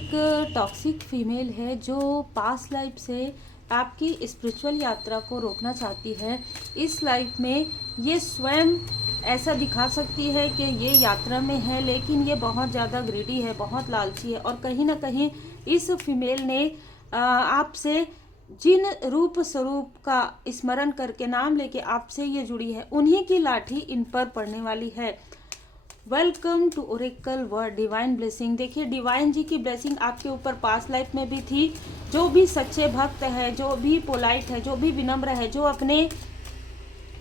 एक toxic female है जो पास्ट लाइफ से आपकी स्पिरिचुअल यात्रा को रोकना चाहती है। इस लाइफ में ये स्वयं ऐसा दिखा सकती है कि ये यात्रा में है, लेकिन ये बहुत ज़्यादा ग्रीडी है, बहुत लालची है। और कहीं ना कहीं इस फीमेल ने आपसे जिन रूप स्वरूप का स्मरण करके नाम लेके आपसे ये जुड़ी है, उन्हीं की लाठी इन पर पड़ने वाली है। Welcome to Oracle Word Divine Blessing. देखिए, डिवाइन जी की ब्लेसिंग आपके ऊपर पास्ट लाइफ में भी थी। जो भी सच्चे भक्त है, जो भी पोलाइट है, जो भी विनम्र है, जो अपने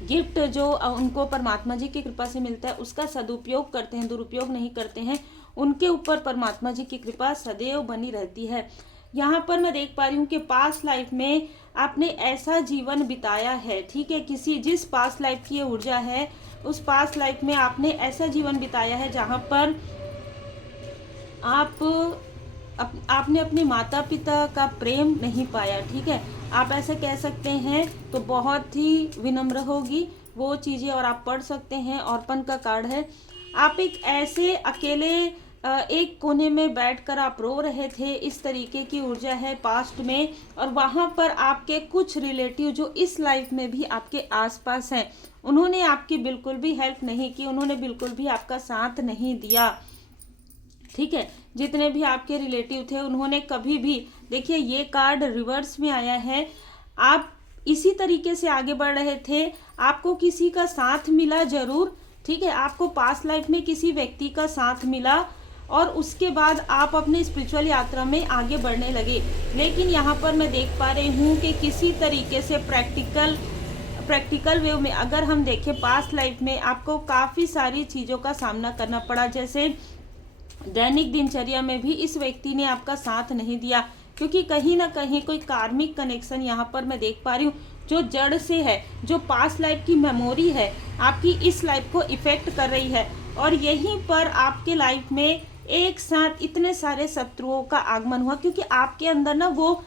गिफ्ट जो उनको परमात्मा जी की कृपा से मिलता है उसका सदुपयोग करते हैं, दुरुपयोग नहीं करते हैं, उनके ऊपर परमात्मा जी की कृपा सदैव बनी रहती है। यहाँ पर मैं देख पा रही हूँ कि पास्ट लाइफ में आपने ऐसा जीवन बिताया है, ठीक है। जिस पास्ट लाइफ की ये ऊर्जा है, उस पास्ट लाइफ में आपने ऐसा जीवन बिताया है जहाँ पर आपने अपने माता पिता का प्रेम नहीं पाया, ठीक है। आप ऐसे कह सकते हैं, तो बहुत ही विनम्र होगी वो चीज़ें। और आप पढ़ सकते हैं, orphan का कार्ड है। आप एक ऐसे अकेले एक कोने में बैठकर आप रो रहे थे, इस तरीके की ऊर्जा है पास्ट में। और वहाँ पर आपके कुछ रिलेटिव जो इस लाइफ में भी आपके आसपास हैं, उन्होंने आपकी बिल्कुल भी हेल्प नहीं की, उन्होंने बिल्कुल भी आपका साथ नहीं दिया, ठीक है। जितने भी आपके रिलेटिव थे, उन्होंने कभी भी, देखिए ये कार्ड रिवर्स में आया है, आप इसी तरीके से आगे बढ़ रहे थे, आपको किसी का साथ मिला जरूर, ठीक है। आपको पास्ट लाइफ में किसी व्यक्ति का साथ मिला और उसके बाद आप अपने स्पिरिचुअल यात्रा में आगे बढ़ने लगे। लेकिन यहाँ पर मैं देख पा रही हूँ कि किसी तरीके से प्रैक्टिकल वे में अगर हम देखें, पास्ट लाइफ में आपको काफ़ी सारी चीज़ों का सामना करना पड़ा। जैसे दैनिक दिनचर्या में भी इस व्यक्ति ने आपका साथ नहीं दिया, क्योंकि कहीं ना कहीं कोई कार्मिक कनेक्शन यहाँ पर मैं देख पा रही हूँ जो जड़ से है, जो पास्ट लाइफ की मेमोरी है, आपकी इस लाइफ को इफेक्ट कर रही है। और यहीं पर आपके लाइफ में एक साथ इतने सारे शत्रुओं का आगमन हुआ, क्योंकि आपके अंदर ना वो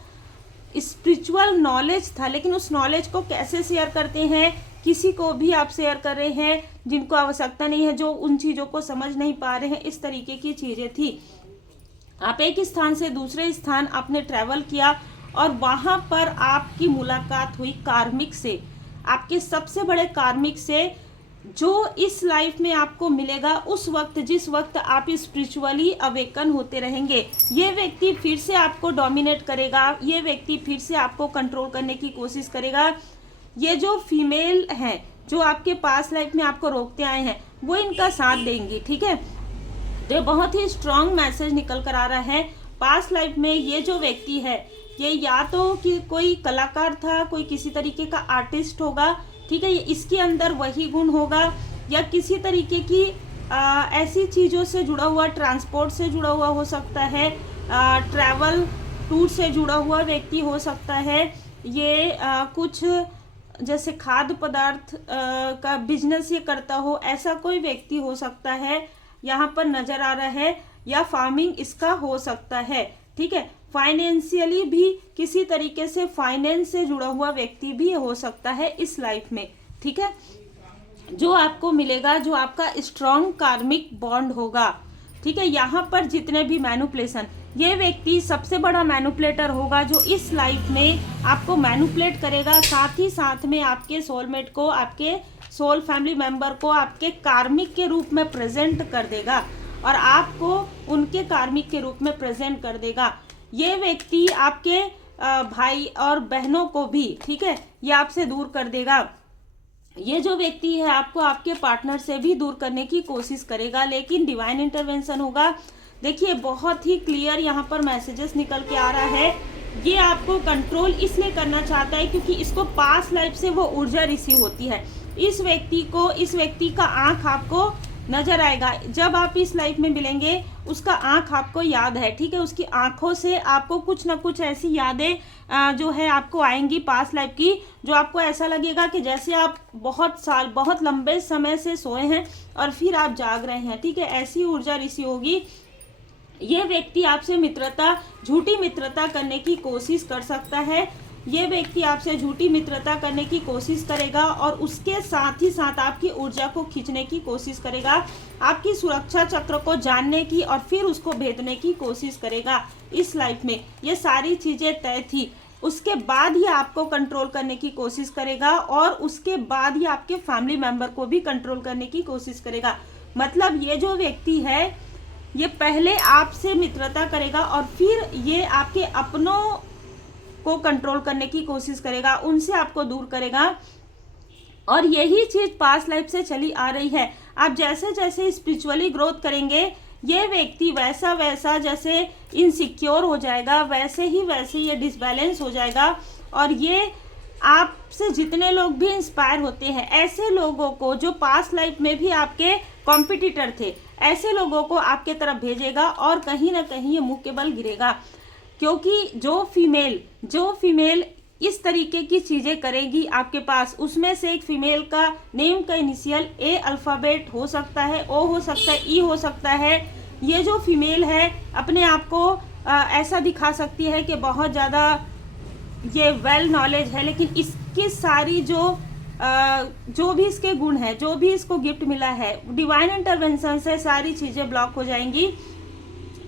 स्पिरिचुअल नॉलेज था, लेकिन उस नॉलेज को कैसे शेयर करते हैं, किसी को भी आप शेयर कर रहे हैं जिनको आवश्यकता नहीं है, जो उन चीज़ों को समझ नहीं पा रहे हैं, इस तरीके की चीज़ें थी। आप एक स्थान से दूसरे स्थान आपने ट्रैवल किया और वहाँ पर आपकी मुलाकात हुई कार्मिक से, आपके सबसे बड़े कार्मिक से, जो इस लाइफ में आपको मिलेगा उस वक्त, जिस वक्त आप स्पिरिचुअली अवेकन होते रहेंगे। ये व्यक्ति फिर से आपको डोमिनेट करेगा, ये व्यक्ति फिर से आपको कंट्रोल करने की कोशिश करेगा। ये जो फीमेल हैं, जो आपके पास लाइफ में आपको रोकते आए हैं, वो इनका साथ देंगी, ठीक है। तो बहुत ही स्ट्रांग मैसेज निकल कर आ रहा है। पास्ट लाइफ में ये जो व्यक्ति है, ये या तो कि कोई कलाकार था, कोई किसी तरीके का आर्टिस्ट होगा, ठीक है, ये इसके अंदर वही गुण होगा, या किसी तरीके की ऐसी चीज़ों से जुड़ा हुआ, ट्रांसपोर्ट से जुड़ा हुआ हो सकता है, ट्रैवल टूर से जुड़ा हुआ व्यक्ति हो सकता है, ये कुछ जैसे खाद्य पदार्थ का बिजनेस ये करता हो, ऐसा कोई व्यक्ति हो सकता है यहाँ पर नज़र आ रहा है, या फार्मिंग इसका हो सकता है, ठीक है। फाइनेंशियली भी किसी तरीके से फाइनेंस से जुड़ा हुआ व्यक्ति भी हो सकता है इस लाइफ में, ठीक है। जो आपको मिलेगा, जो आपका स्ट्रॉन्ग कार्मिक बॉन्ड होगा, ठीक है। यहाँ पर जितने भी मैनिपुलेशन, ये व्यक्ति सबसे बड़ा मैनिपुलेटर होगा जो इस लाइफ में आपको मैनिपुलेट करेगा, साथ ही साथ में आपके सोलमेट को, आपके सोल फैमिली मेंबर को आपके कार्मिक के रूप में प्रेजेंट कर देगा और आपको उनके कार्मिक के रूप में प्रेजेंट कर देगा। ये व्यक्ति आपके भाई और बहनों को भी, ठीक है, ये आपसे दूर कर देगा। ये जो व्यक्ति है आपको आपके पार्टनर से भी दूर करने की कोशिश करेगा, लेकिन डिवाइन इंटरवेंशन होगा। देखिए, बहुत ही क्लियर यहाँ पर मैसेजेस निकल के आ रहा है। ये आपको कंट्रोल इसलिए करना चाहता है क्योंकि इसको पास्ट लाइफ से वो ऊर्जा रिसीव होती है। इस व्यक्ति का आंख आपको नजर आएगा, जब आप इस लाइफ में मिलेंगे उसका आंख आपको याद है, ठीक है। उसकी आंखों से आपको कुछ ना कुछ ऐसी यादें जो है आपको आएंगी पास्ट लाइफ की, जो आपको ऐसा लगेगा कि जैसे आप बहुत लंबे समय से सोए हैं और फिर आप जाग रहे हैं, ठीक है। ऐसी ऊर्जा ऋषि होगी। ये व्यक्ति आपसे मित्रता, झूठी मित्रता करने की कोशिश कर सकता है। ये व्यक्ति आपसे झूठी मित्रता करने की कोशिश करेगा और उसके साथ ही साथ आपकी ऊर्जा को खींचने की कोशिश करेगा, आपकी सुरक्षा चक्र को जानने की और फिर उसको भेदने की कोशिश करेगा। इस लाइफ में ये सारी चीज़ें तय थी। उसके बाद ही आपको कंट्रोल करने की कोशिश करेगा और उसके बाद ही आपके फैमिली मेंबर को भी कंट्रोल करने की कोशिश करेगा। मतलब ये जो व्यक्ति है ये पहले आपसे मित्रता करेगा और फिर ये आपके अपनों को कंट्रोल करने की कोशिश करेगा, उनसे आपको दूर करेगा। और यही चीज़ पास्ट लाइफ से चली आ रही है। आप जैसे जैसे स्पिरिचुअली ग्रोथ करेंगे ये व्यक्ति वैसा वैसा जैसे इनसिक्योर हो जाएगा, वैसे ही ये डिसबैलेंस हो जाएगा। और ये आपसे जितने लोग भी इंस्पायर होते हैं, ऐसे लोगों को जो पास्ट लाइफ में भी आपके कॉम्पिटिटर थे, ऐसे लोगों को आपके तरफ भेजेगा और कहीं ना कहीं ये मुंह के बल गिरेगा। क्योंकि जो फीमेल इस तरीके की चीज़ें करेगी आपके पास, उसमें से एक फीमेल का नेम का इनिशियल ए अल्फ़ाबेट हो सकता है, ओ हो सकता है, ई हो सकता है। ये जो फीमेल है अपने आप को ऐसा दिखा सकती है कि बहुत ज़्यादा ये वेल नॉलेज है, लेकिन इसकी सारी जो भी इसके गुण है, जो भी इसको गिफ्ट मिला है, डिवाइन इंटरवेंशन से सारी चीज़ें ब्लॉक हो जाएंगी।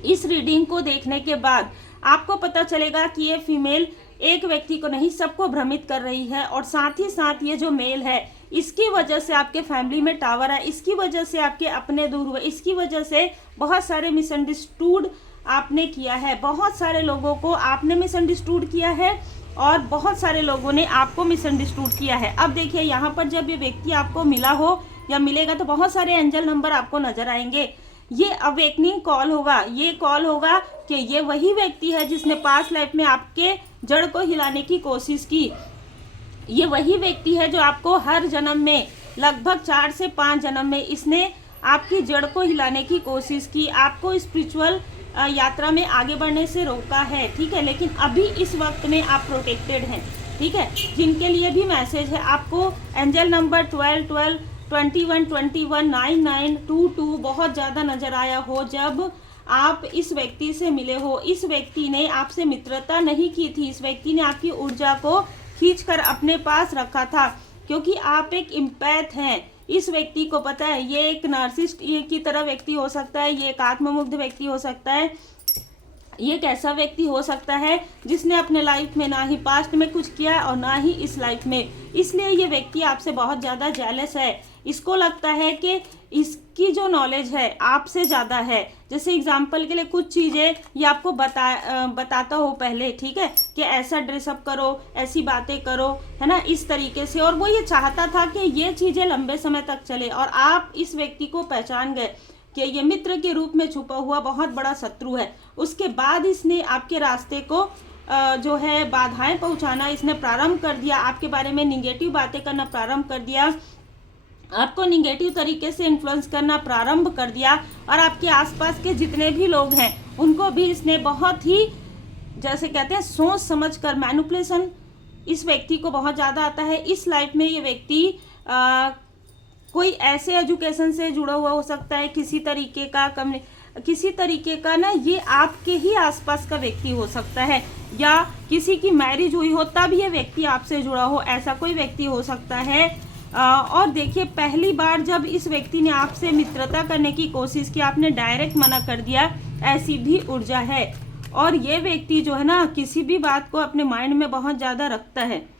इस रीडिंग को देखने के बाद आपको पता चलेगा कि ये फीमेल एक व्यक्ति को नहीं सबको भ्रमित कर रही है। और साथ ही साथ ये जो मेल है इसकी वजह से आपके फैमिली में टावर है, इसकी वजह से आपके अपने दूर हुए, इसकी वजह से बहुत सारे मिसअंडरस्टूड आपने किया है, बहुत सारे लोगों को आपने मिसअंडरस्टूड किया है और बहुत सारे लोगों ने आपको मिसअंडरस्टूड किया है। अब देखिए यहाँ पर जब ये व्यक्ति आपको मिला हो या मिलेगा तो बहुत सारे एंजल नंबर आपको नजर आएंगे। ये अवेकनिंग कॉल होगा, ये कॉल होगा कि ये वही व्यक्ति है जिसने पास्ट लाइफ में आपके जड़ को हिलाने की कोशिश की। ये वही व्यक्ति है जो आपको हर जन्म में लगभग 4 से 5 जन्म में इसने आपकी जड़ को हिलाने की कोशिश की, आपको स्पिरिचुअल यात्रा में आगे बढ़ने से रोका है। ठीक है, लेकिन अभी इस वक्त में आप प्रोटेक्टेड हैं। ठीक है, जिनके लिए भी मैसेज है, आपको एंजल नंबर 12 12 21 21 99 22 बहुत ज़्यादा नज़र आया हो जब आप इस व्यक्ति से मिले हो। इस व्यक्ति ने आपसे मित्रता नहीं की थी, इस व्यक्ति ने आपकी ऊर्जा को खींचकर अपने पास रखा था, क्योंकि आप एक इम्पैथ हैं। इस व्यक्ति को पता है ये एक नार्सिसिस्ट की तरह व्यक्ति हो सकता है, ये एक आत्ममुग्ध व्यक्ति हो सकता है, ये एक ऐसा व्यक्ति हो सकता है जिसने अपने लाइफ में ना ही पास्ट में कुछ किया और ना ही इस लाइफ में। इसलिए ये व्यक्ति आपसे बहुत ज़्यादा जेलस है। इसको लगता है कि इसकी जो नॉलेज है आपसे ज़्यादा है। जैसे एग्जाम्पल के लिए कुछ चीज़ें ये आपको बताता हो पहले, ठीक है, कि ऐसा ड्रेसअप करो, ऐसी बातें करो, है ना, इस तरीके से। और वो ये चाहता था कि ये चीज़ें लंबे समय तक चले और आप इस व्यक्ति को पहचान गए कि ये मित्र के रूप में छुपा हुआ बहुत बड़ा शत्रु है। उसके बाद इसने आपके रास्ते को जो है बाधाएं पहुंचाना इसने प्रारंभ कर दिया, आपके बारे में निगेटिव बातें करना प्रारंभ कर दिया, आपको निगेटिव तरीके से इन्फ्लुएंस करना प्रारंभ कर दिया। और आपके आसपास के जितने भी लोग हैं उनको भी इसने बहुत ही, जैसे कहते हैं, सोच समझ कर, मैनिपुलेशन इस व्यक्ति को बहुत ज़्यादा आता है। इस लाइफ में ये व्यक्ति कोई ऐसे एजुकेशन से जुड़ा हुआ हो सकता है, किसी तरीके का ना, ये आपके ही आसपास का व्यक्ति हो सकता है, या किसी की मैरिज हुई हो तब ये व्यक्ति आपसे जुड़ा हो, ऐसा कोई व्यक्ति हो सकता है। और देखिए, पहली बार जब इस व्यक्ति ने आपसे मित्रता करने की कोशिश की, आपने डायरेक्ट मना कर दिया, ऐसी भी ऊर्जा है। और ये व्यक्ति जो है ना, किसी भी बात को अपने माइंड में बहुत ज़्यादा रखता है।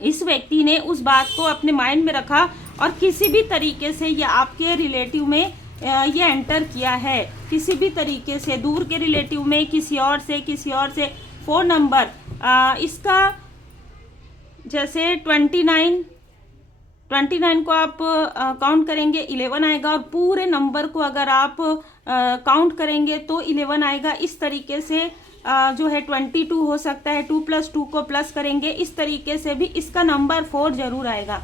इस व्यक्ति ने उस बात को अपने माइंड में रखा और किसी भी तरीके से ये आपके रिलेटिव में ये एंटर किया है, किसी भी तरीके से दूर के रिलेटिव में, किसी और से। फ़ोन नंबर इसका जैसे 29 को आप काउंट करेंगे 11 आएगा, और पूरे नंबर को अगर आप काउंट करेंगे तो 11 आएगा। इस तरीके से जो है 22 हो सकता है, 2 + 2 को प्लस करेंगे, इस तरीके से भी इसका नंबर 4 जरूर आएगा।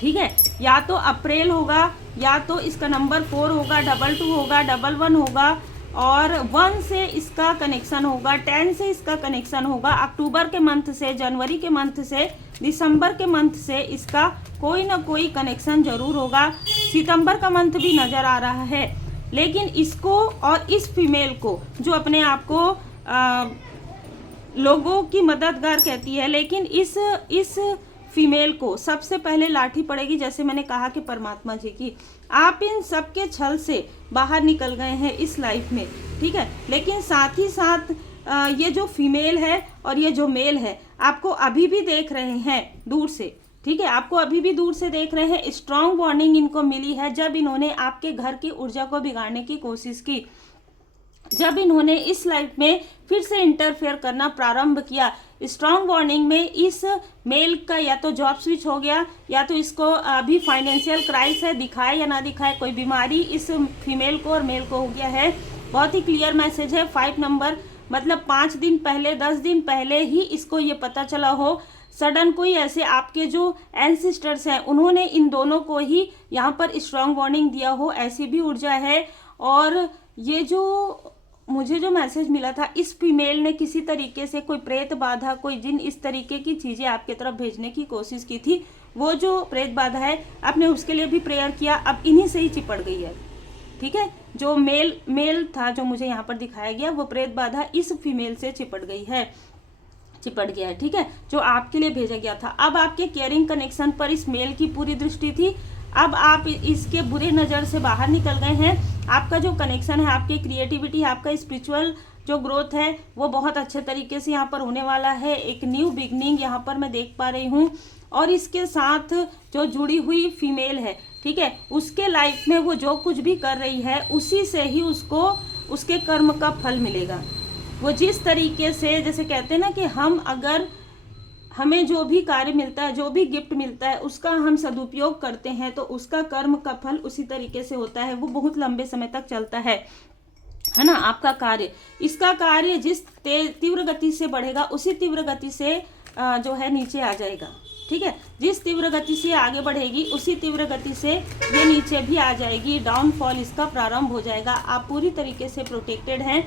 ठीक है, या तो अप्रैल होगा, या तो इसका नंबर 4 होगा, 22 होगा, 11 होगा, और 1 से इसका कनेक्शन होगा, 10 से इसका कनेक्शन होगा, अक्टूबर के मंथ से, जनवरी के मंथ से, दिसंबर के मंथ से इसका कोई ना कोई कनेक्शन जरूर होगा। सितंबर का मंथ भी नज़र आ रहा है। लेकिन इसको और इस फीमेल को जो अपने आप को लोगों की मददगार कहती है, लेकिन इस फीमेल को सबसे पहले लाठी पड़ेगी, जैसे मैंने कहा कि परमात्मा जी की। आप इन सबके छल से बाहर निकल गए हैं इस लाइफ में, ठीक है। लेकिन साथ ही साथ ये जो फीमेल है और ये जो मेल है आपको अभी भी देख रहे हैं दूर से, ठीक है, आपको अभी भी दूर से देख रहे हैं। स्ट्रॉन्ग वार्निंग इनको मिली है जब इन्होंने आपके घर की ऊर्जा को बिगाड़ने की कोशिश की, जब इन्होंने इस लाइफ में फिर से इंटरफेयर करना प्रारंभ किया। स्ट्रॉन्ग वार्निंग में इस मेल का या तो जॉब स्विच हो गया, या तो इसको अभी फाइनेंशियल क्राइसिस है, दिखाए या ना दिखाए कोई बीमारी इस फीमेल को और मेल को हो गया है। बहुत ही क्लियर मैसेज है 5 नंबर, मतलब 5 दिन पहले 10 दिन पहले ही इसको ये पता चला हो। सडन कोई ऐसे आपके जो एंसिस्टर्स हैं उन्होंने इन दोनों को ही यहाँ पर स्ट्रॉन्ग वार्निंग दिया हो, ऐसी भी ऊर्जा है। और ये जो मुझे जो मैसेज मिला था, इस फीमेल ने किसी तरीके से कोई प्रेत बाधा, कोई जिन, इस तरीके की चीज़ें आपके तरफ भेजने की कोशिश की थी। वो जो प्रेत बाधा है आपने उसके लिए भी प्रेयर किया, अब इन्हीं से ही चिपट गई है, ठीक है। जो मेल था जो मुझे यहाँ पर दिखाया गया, वो प्रेत बाधा इस फीमेल से चिपट गया है, ठीक है, जो आपके लिए भेजा गया था। अब आपके केयरिंग कनेक्शन पर इस मेल की पूरी दृष्टि थी, अब आप इसके बुरे नज़र से बाहर निकल गए हैं। आपका जो कनेक्शन है, आपकी क्रिएटिविटी, आपका स्पिरिचुअल जो ग्रोथ है वो बहुत अच्छे तरीके से यहाँ पर होने वाला है। एक न्यू बिगनिंग यहाँ पर मैं देख पा रही हूँ। और इसके साथ जो जुड़ी हुई फीमेल है, ठीक है, उसके लाइफ में वो जो कुछ भी कर रही है उसी से ही उसको उसके कर्म का फल मिलेगा। वो जिस तरीके से, जैसे कहते हैं ना कि हम अगर हमें जो भी कार्य मिलता है, जो भी गिफ्ट मिलता है, उसका हम सदुपयोग करते हैं तो उसका कर्म का फल उसी तरीके से होता है। वो बहुत लंबे समय तक चलता है ना। आपका कार्य, इसका कार्य जिस तीव्र गति से बढ़ेगा उसी तीव्र गति से जो है नीचे आ जाएगा, ठीक है। जिस तीव्र गति से आगे बढ़ेगी उसी तीव्र गति से ये नीचे भी आ जाएगी। डाउनफॉल इसका प्रारंभ हो जाएगा। आप पूरी तरीके से प्रोटेक्टेड हैं।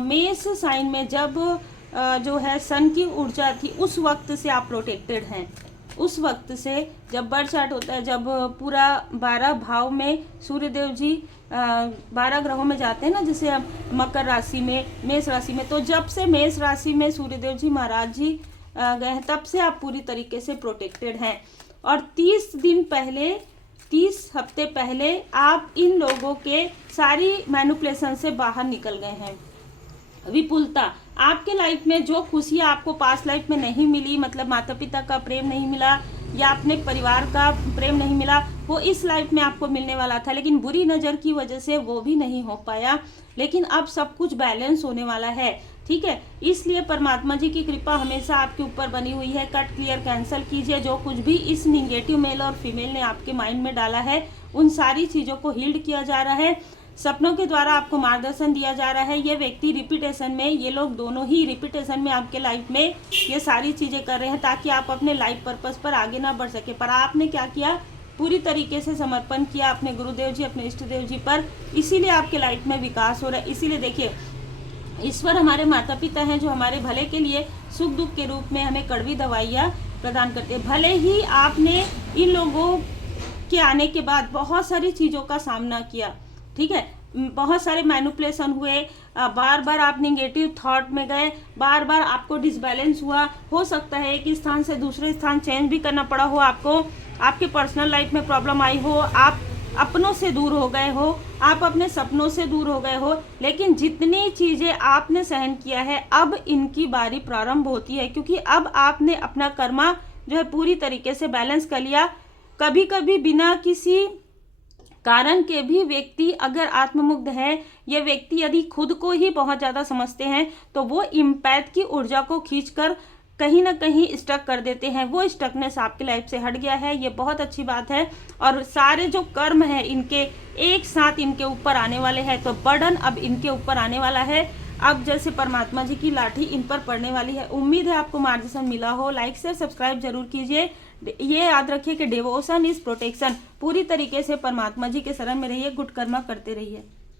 मेष साइन में जब जो है सन की ऊर्जा थी, उस वक्त से आप प्रोटेक्टेड हैं। उस वक्त से जब बर्थ चार्ट होता है, जब पूरा 12 भाव में सूर्यदेव जी 12 ग्रहों में जाते हैं ना, जैसे मकर राशि में, मेष राशि में, तो जब से मेष राशि में सूर्यदेव जी महाराज जी गए हैं, तब से आप पूरी तरीके से प्रोटेक्टेड हैं। और 30 हफ्ते पहले आप इन लोगों के सारी मैनिपुलेशन से बाहर निकल गए हैं। विपुलता, आपके लाइफ में जो खुशियाँ आपको पास्ट लाइफ में नहीं मिली, मतलब माता पिता का प्रेम नहीं मिला या अपने परिवार का प्रेम नहीं मिला, वो इस लाइफ में आपको मिलने वाला था, लेकिन बुरी नज़र की वजह से वो भी नहीं हो पाया। लेकिन अब सब कुछ बैलेंस होने वाला है, ठीक है। इसलिए परमात्मा जी की कृपा हमेशा आपके ऊपर बनी हुई है। कट, क्लियर, कैंसिल कीजिए जो कुछ भी इस निगेटिव मेल और फीमेल ने आपके माइंड में डाला है, उन सारी चीज़ों को हील्ड किया जा रहा है। सपनों के द्वारा आपको मार्गदर्शन दिया जा रहा है। ये व्यक्ति रिपीटेशन में, ये लोग दोनों ही रिपीटेशन में आपके लाइफ में ये सारी चीज़ें कर रहे हैं ताकि आप अपने लाइफ पर्पस पर आगे ना बढ़ सके। पर आपने क्या किया, पूरी तरीके से समर्पण किया अपने गुरुदेव जी, अपने इष्ट देव जी पर, इसीलिए आपके लाइफ में विकास हो रहा है। इसीलिए देखिए, ईश्वर हमारे माता पिता हैं जो हमारे भले के लिए सुख दुख के रूप में हमें कड़वी दवाइयाँ प्रदान करते हैं। भले ही आपने इन लोगों के आने के बाद बहुत सारी चीज़ों का सामना किया, ठीक है, बहुत सारे मैनिपुलेशन हुए, बार बार आप निगेटिव थॉट में गए, बार बार आपको डिसबैलेंस हुआ, हो सकता है एक स्थान से दूसरे स्थान चेंज भी करना पड़ा हो आपको, आपके पर्सनल लाइफ में प्रॉब्लम आई हो, आप अपनों से दूर हो गए हो, आप अपने सपनों से दूर हो गए हो। लेकिन जितनी चीज़ें आपने सहन किया है, अब इनकी बारी प्रारंभ होती है, क्योंकि अब आपने अपना कर्मा जो है पूरी तरीके से बैलेंस कर लिया। कभी कभी बिना किसी कारण के भी व्यक्ति अगर आत्ममुग्ध है, ये व्यक्ति यदि खुद को ही बहुत ज़्यादा समझते हैं तो वो इम्पैथ की ऊर्जा को खींचकर कहीं ना कहीं स्टक कर देते हैं। वो स्टकनेस आपकी लाइफ से हट गया है, ये बहुत अच्छी बात है। और सारे जो कर्म है इनके एक साथ इनके ऊपर आने वाले हैं, तो बर्डन अब इनके ऊपर आने वाला है। अब जैसे परमात्मा जी की लाठी इन पर पड़ने वाली है। उम्मीद है आपको मार्गदर्शन मिला हो। लाइक शेयर सब्सक्राइब जरूर कीजिए। ये याद रखिए कि डिवोशन इज प्रोटेक्शन। पूरी तरीके से परमात्मा जी के शरण में रहिए, गुड कर्मा करते रहिए।